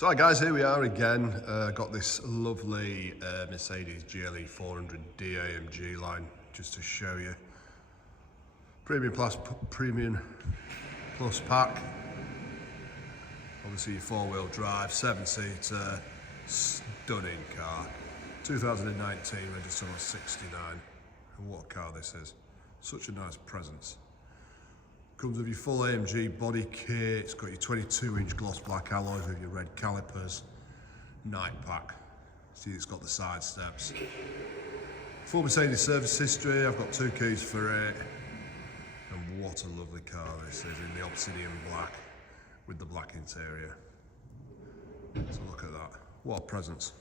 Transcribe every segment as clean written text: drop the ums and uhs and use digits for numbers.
So hi guys, here we are again. Got this lovely Mercedes Gle400D Amg line just to show you. Premium Plus pack. Obviously your 4-wheel drive, 7-seater, stunning car. 2019, registered on 69. And what a car this is. Such a nice presence. Comes with your full AMG body kit. It's got your 22-inch gloss black alloys with your red calipers. Night pack. See, it's got the side steps. Full Mercedes service history. I've got 2 keys for it. And what a lovely car this is in the Obsidian Black with the black interior. So look at that. What a presence.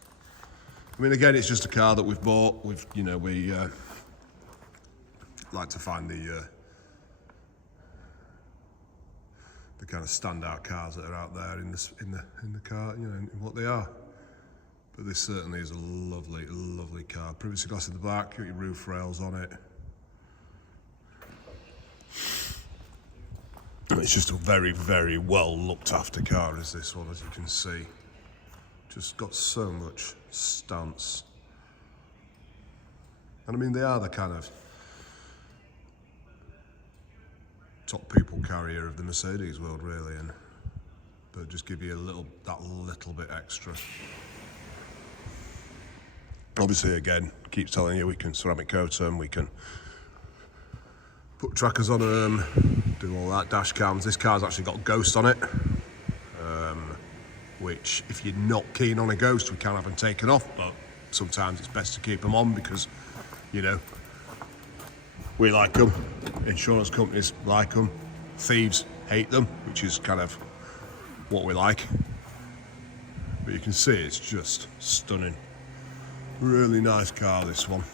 I mean, again, it's just a car that we've bought. We like to find the kind of standout cars that are out there in the car, you know, in what they are. But this certainly is a lovely, lovely car. Privacy glass in the back, got your roof rails on it. And it's just a very, very well looked after car is this one, as you can see. Just got so much stance. And I mean, they are the kind of top people carrier of the Mercedes world, really, but just give you that little bit extra. Obviously, again, keeps telling you we can ceramic coat them, we can put trackers on them, do all that, dash cams. This car's actually got Ghost on it, which if you're not keen on a Ghost, we can have them taken off, but sometimes it's best to keep them on because, you know, we like them, insurance companies like them, thieves hate them, which is kind of what we like. But you can see it's just stunning. Really nice car, this one.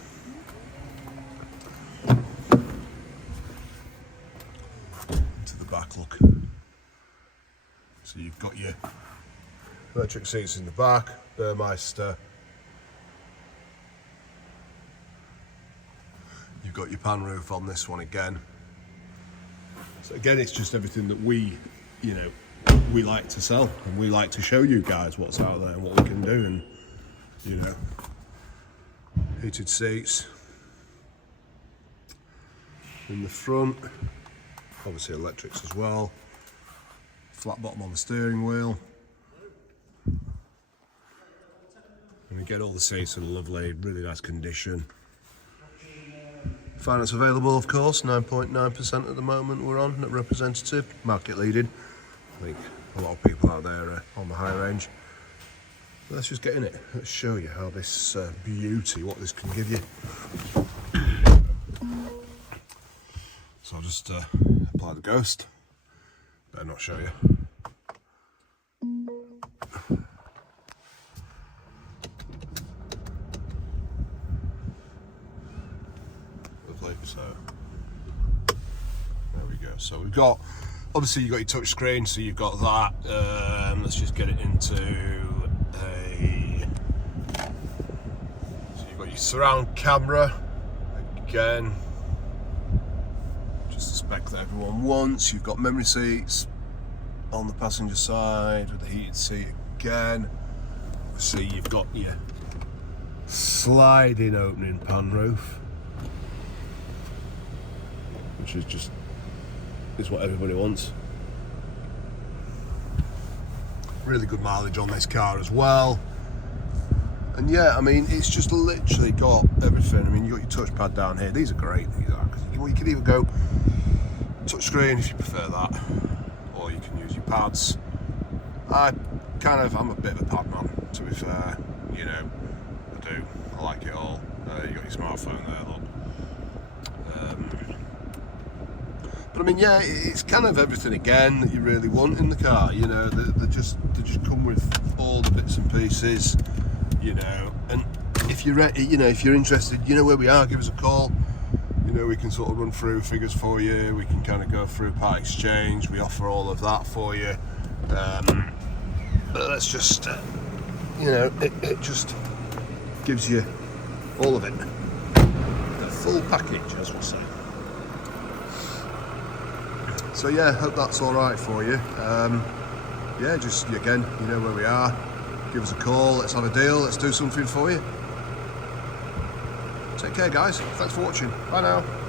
To the back, look. So you've got your electric seats in the back, Burmeister. You've got your pan roof on this one again. So again, it's just everything that we like to sell, and we like to show you guys what's out there and what we can do. And you know, heated seats in the front, obviously electrics as well. Flat bottom on the steering wheel. And again, all the seats are lovely, really nice condition. Finance available, of course, 9.9% at the moment we're on, net representative, market leading. I think a lot of people out there are on the high range. But let's just get in it. Let's show you how this beauty, what this can give you. So I'll just apply the Ghost. Better not show you. So there we go. So we've got, obviously you've got your touch screen, so you've got that. Let's just get it into so you've got your surround camera again, just the spec that everyone wants. You've got memory seats on the passenger side with the heated seat again. See, you've got your sliding opening pan roof, which is what everybody wants. Really good mileage on this car as well. And yeah, I mean, it's just literally got everything. I mean, you got your touchpad down here. These are great, these are. You can either go touchscreen if you prefer that, or you can use your pads. I'm a bit of a pad man, to be fair. You know, I like it all. You got your smartphone there, look. But I mean, yeah, it's kind of everything again that you really want in the car. You know, they just come with all the bits and pieces. You know, and if you're interested, you know where we are. Give us a call. You know, we can sort of run through figures for you. We can kind of go through part exchange. We offer all of that for you. But let's just, you know, it just gives you all of it, the full package, as we'll say. So yeah, hope that's all right for you. yeah, just again, you know where we are. Give us a call, let's have a deal, let's do something for you. Take care guys, thanks for watching, bye now.